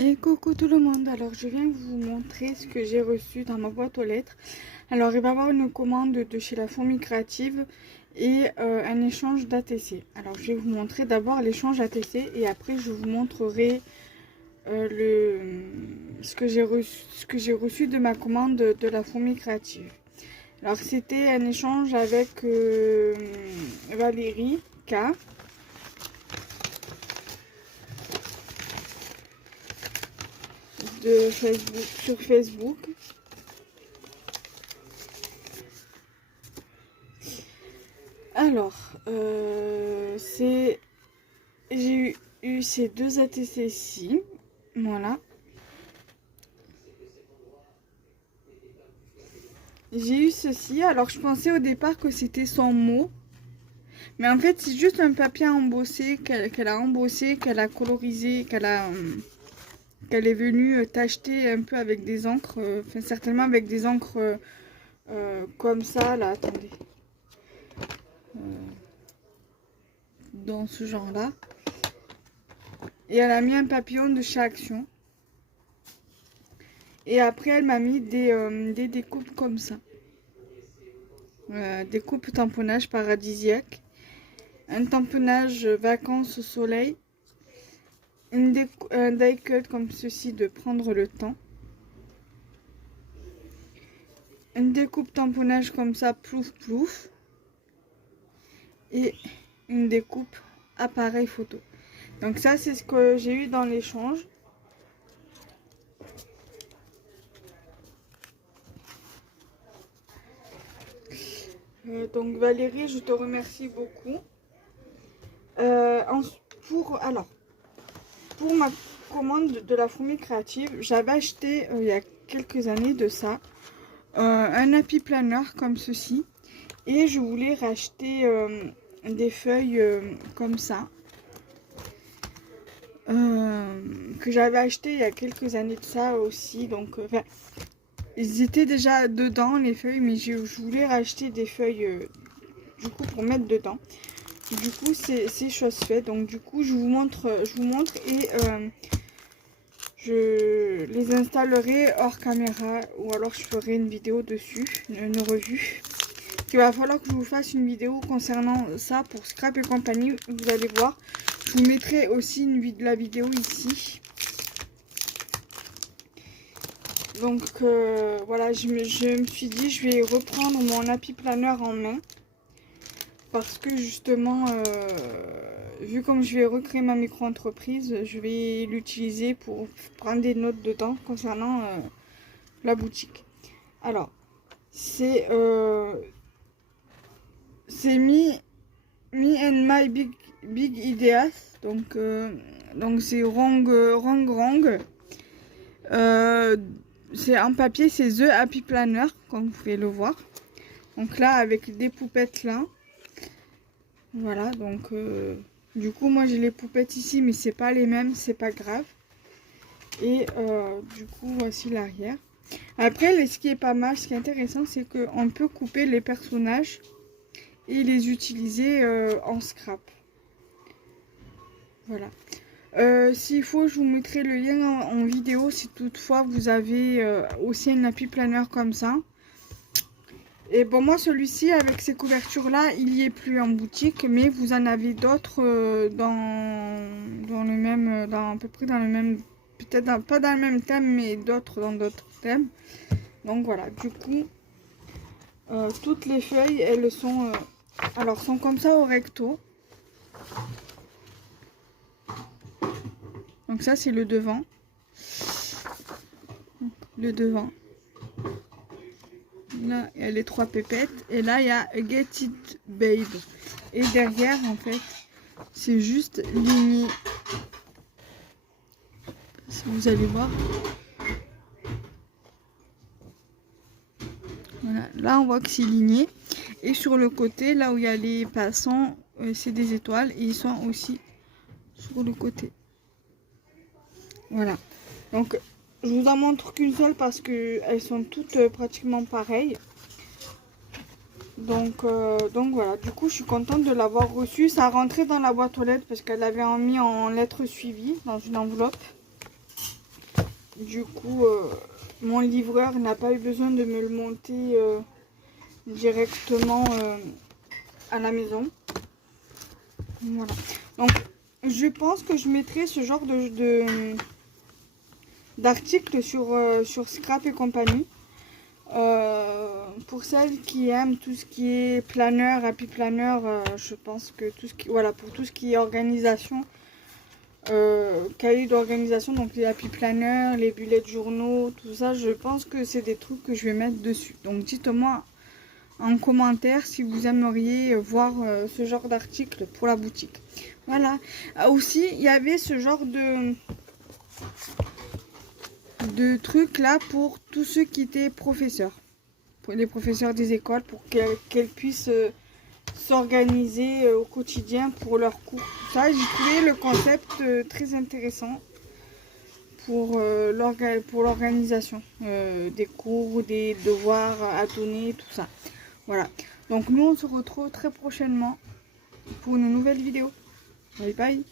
Et coucou tout le monde, alors je viens vous montrer ce que j'ai reçu dans ma boîte aux lettres. Alors il va y avoir une commande de chez La Fourmi Créative et un échange d'ATC. Alors je vais vous montrer d'abord l'échange ATC et après je vous montrerai ce que j'ai reçu de ma commande de La Fourmi Créative. Alors c'était un échange avec Valérie K. De Facebook, sur Facebook. Alors, j'ai eu ces deux ATC-ci. Voilà. J'ai eu ceci. Alors, je pensais au départ que c'était son mot. Mais en fait, c'est juste un papier embossé qu'elle a embossé, qu'elle a colorisé, qu'elle est venue t'acheter un peu avec des encres. Enfin, certainement avec des encres comme ça. Là, attendez. Dans ce genre-là. Et elle a mis un papillon de chez Action. Et après, elle m'a mis des découpes comme ça. Des coupes tamponnage paradisiaque. Un tamponnage vacances au soleil. Un die cut comme ceci de prendre le temps. Une découpe tamponnage comme ça, plouf plouf. Et une découpe appareil photo. Donc ça, c'est ce que j'ai eu dans l'échange. Donc Valérie, je te remercie beaucoup. Pour ma commande de La Fourmi Créative, j'avais acheté il y a quelques années de ça un happy planner comme ceci. Et je voulais racheter des feuilles comme ça. Que j'avais acheté il y a quelques années de ça aussi. Donc, ils étaient déjà dedans les feuilles, mais je voulais racheter des feuilles du coup pour mettre dedans. Du coup, c'est chose faite. Donc, du coup, je vous montre et je les installerai hors caméra ou alors je ferai une vidéo dessus, une revue. Il va falloir que je vous fasse une vidéo concernant ça pour Scrap et compagnie. Vous allez voir. Je vous mettrai aussi la vidéo ici. Donc voilà, je me suis dit je vais reprendre mon happy planner en main. Parce que justement, vu comme je vais recréer ma micro-entreprise, je vais l'utiliser pour prendre des notes dedans concernant la boutique. Alors, c'est me and my big ideas. Donc c'est Rong. C'est en papier, c'est The Happy Planner, comme vous pouvez le voir. Donc là, avec des poupettes là. Voilà, donc du coup, moi j'ai les poupettes ici, mais c'est pas les mêmes, c'est pas grave. Et du coup, voici l'arrière. Après, ce qui est pas mal, ce qui est intéressant, c'est qu'on peut couper les personnages et les utiliser en scrap. Voilà. S'il faut, je vous mettrai le lien en vidéo si toutefois vous avez aussi un happy planner comme ça. Et bon, moi celui-ci avec ces couvertures là, il n'y est plus en boutique, mais vous en avez d'autres dans le même, à peu près dans le même, peut-être pas dans le même thème, mais d'autres dans d'autres thèmes. Donc voilà, du coup, toutes les feuilles, elles sont, alors sont comme ça au recto. Donc ça c'est le devant. Le devant. Là il y a les trois pépettes. Et là il y a Get It Babe. Et derrière en fait c'est juste ligné. Si vous allez voir. Voilà. Là on voit que c'est ligné. Et sur le côté, là où il y a les passants, c'est des étoiles. Et ils sont aussi sur le côté. Voilà. Donc je vous en montre qu'une seule parce que elles sont toutes pratiquement pareilles. Donc voilà, du coup je suis contente de l'avoir reçue. Ça rentrait dans la boîte aux lettres parce qu'elle l'avait mis en lettres suivies dans une enveloppe. Du coup, mon livreur n'a pas eu besoin de me le monter directement à la maison. Voilà. Donc, je pense que je mettrai ce genre d'article sur Scrap et compagnie. Pour celles qui aiment tout ce qui est planeur, happy planner, je pense que tout ce qui, voilà, pour tout ce qui est organisation, cahier d'organisation, donc les happy planners, les bullets journaux, tout ça, je pense que c'est des trucs que je vais mettre dessus. Donc dites-moi en commentaire si vous aimeriez voir ce genre d'article pour la boutique. Voilà. Aussi, il y avait ce genre de trucs là pour tous ceux qui étaient professeurs, pour les professeurs des écoles, pour qu'elles puissent s'organiser au quotidien pour leurs cours, tout ça. J'ai trouvé le concept très intéressant pour l'organisation des cours, des devoirs à donner, tout ça. Voilà. Donc nous on se retrouve très prochainement pour une nouvelle vidéo. Bye bye.